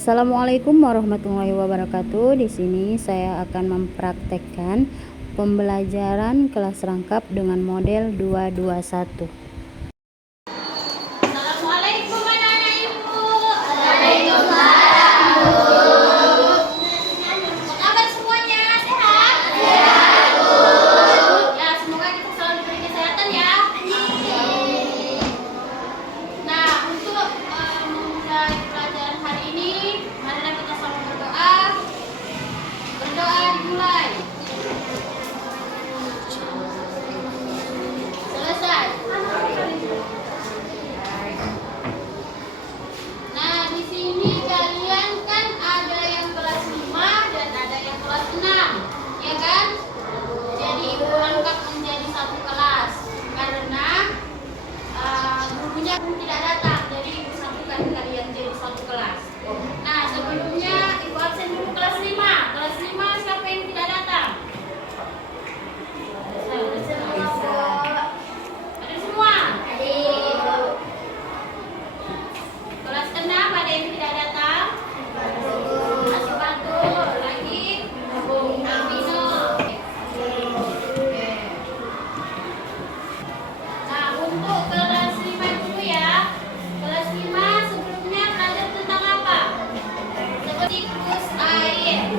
Assalamualaikum warahmatullahi wabarakatuh. Di sini saya akan mempraktekkan pembelajaran kelas rangkap dengan model 221. Assalamualaikum anak-anak ibu. Waalaikumsalam. Apa kabar semuanya? Sehat? Sehat, Bu. Ya, semoga kita selalu diberi kesehatan ya. Nah, untuk memulai pelajaran hari ini, marilah kita sama berdoa. Berdoa dimulai. Selesai. Nah, di sini kalian kan ada yang kelas 5 dan ada yang kelas 6, ya kan? Jadi ibu angkat menjadi satu kelas karena gurunya pun tidak datang, jadi ibu satukan kalian jadi satu kelas. Nah, sebelumnya ibu absen dulu kelas 5. Kelas 5 siapa yang tidak datang? Ada semua? Kelas 6 ada yang tidak datang? Masih Batul, lagi Albino. Nah, untuk kelas 5 dulu ya. Kelas 5 sebelumnya belajar tentang apa? Seperti siklus air.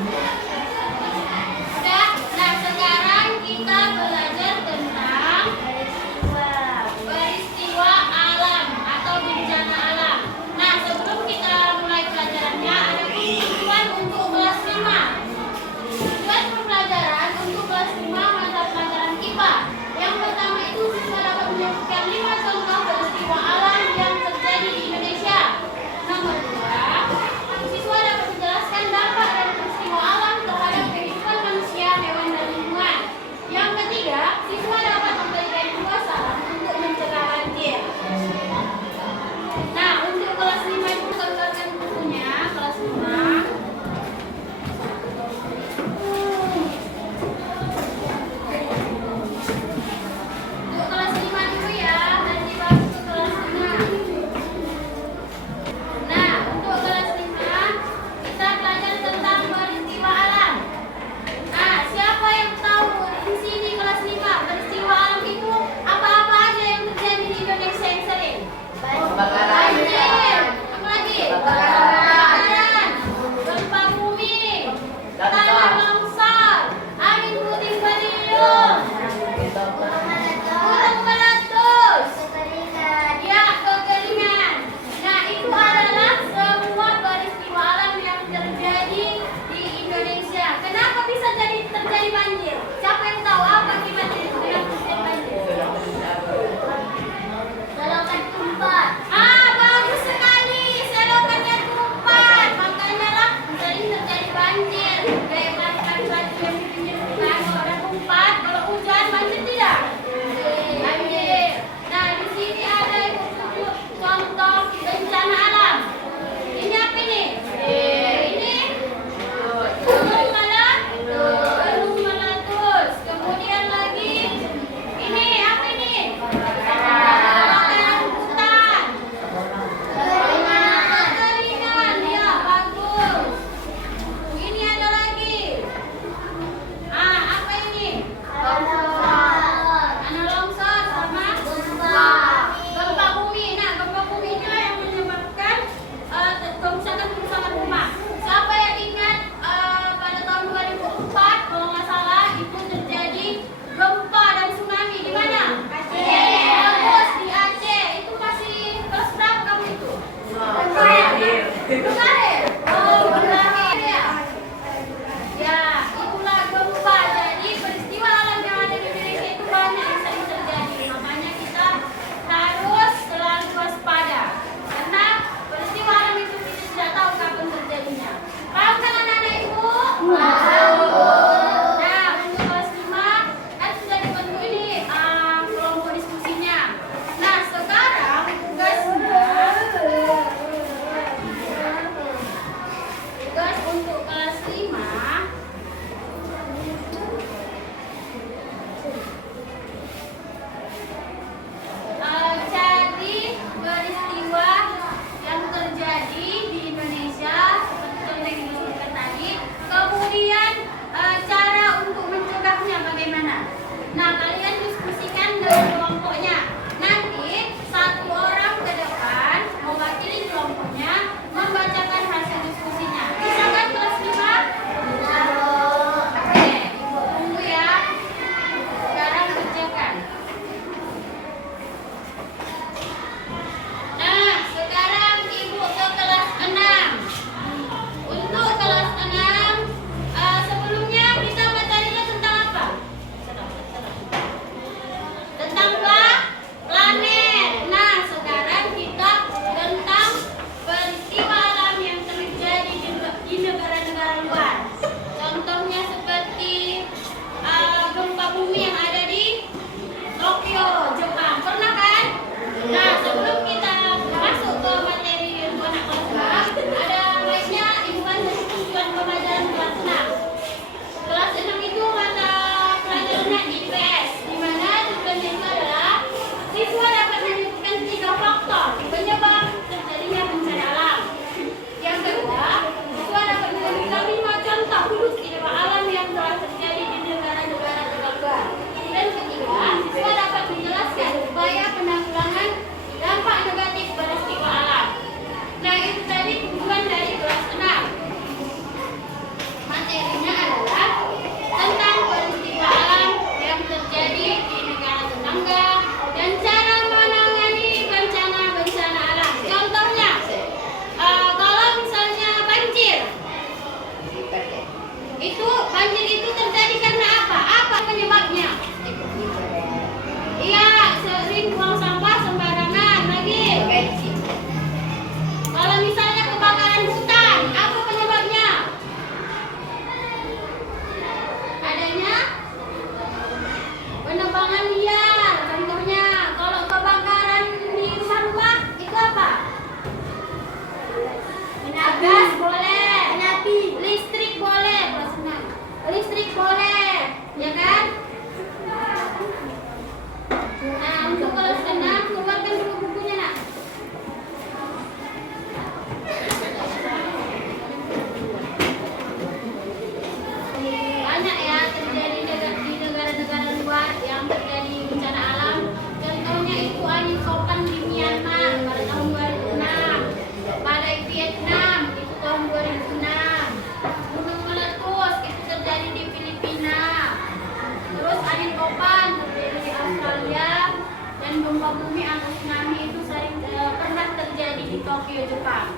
Tokyo, Jepang.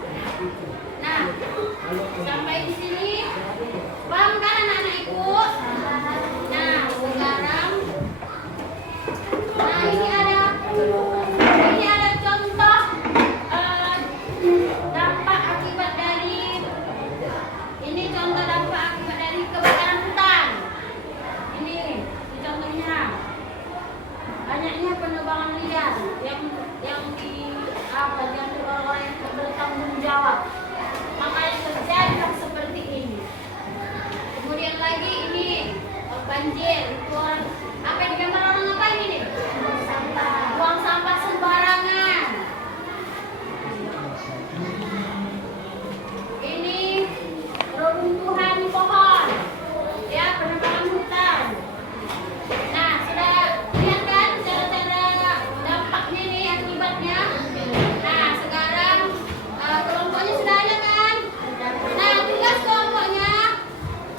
Nah, sampai di sini paham kan anak-anak ibu? Nah, sekarang ini ada contoh dampak akibat dari kebakaran hutan. Ini contohnya. Banyaknya penebangan liar yang orang-orang yang tidak bertanggung jawab. Makanya terjadi seperti ini. Kemudian lagi ini banjir. Itu orang apa yang digambar orang apa ini? Buang sampah sembarangan. Ini reruntuhan pohon. Ya, penebangan hutan. Nah, sudah lihat kan cara-cara dampaknya nih, akibatnya. Nah, sekarang kelompoknya sudah ada kan? Nah, tugas kelompoknya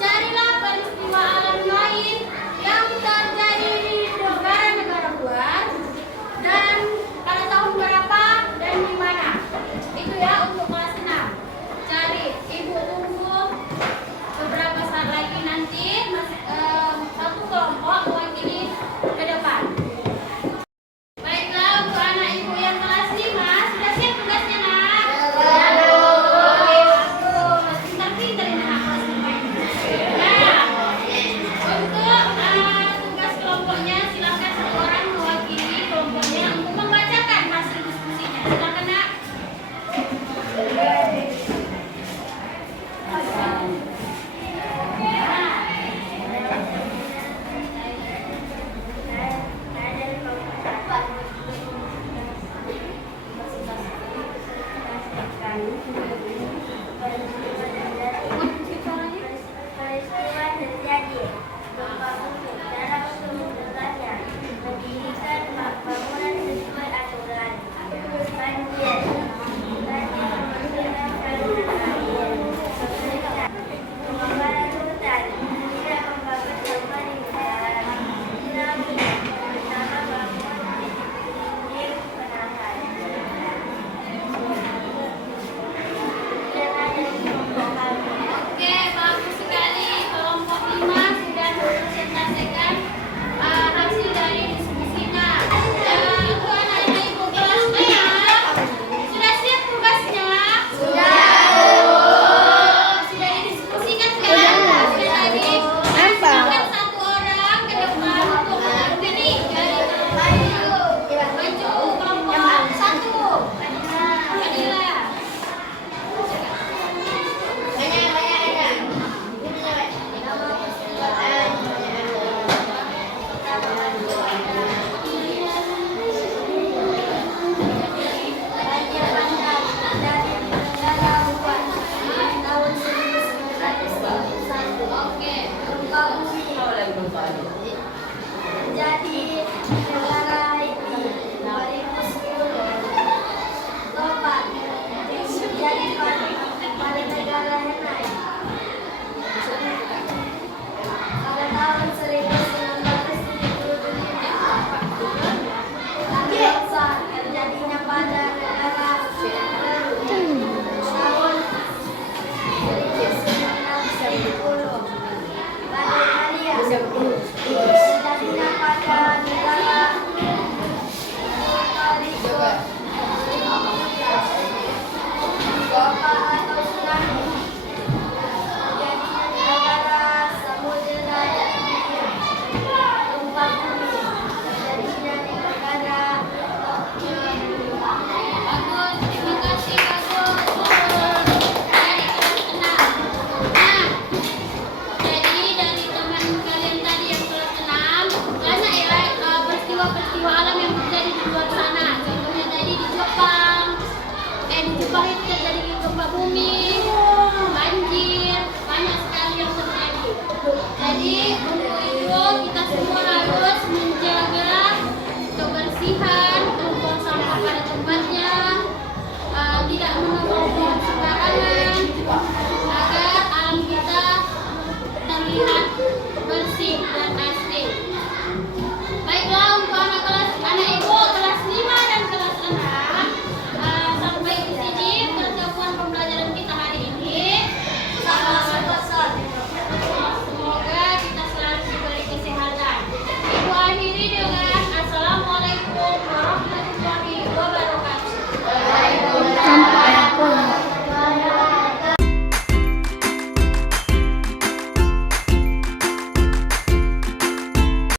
carilah peristiwa alam lain yang terjadi di negara-negara luar dan pada tahun berapa dan di mana. Itu ya untuk kelas 6. Cari, ibu tunggu beberapa saat lagi nanti satu kelompok mewakili ke depan. Baiklah, untuk anak ibu yang kelas 5 sudah siap tugasnya, nak? Ya, oke, bagus. Pintar-pintar ini anak kelas 5 ini. Nah, untuk tugas kelompoknya silakan satu orang mewakili kelompoknya untuk membacakan hasil diskusinya. Silakan, nak.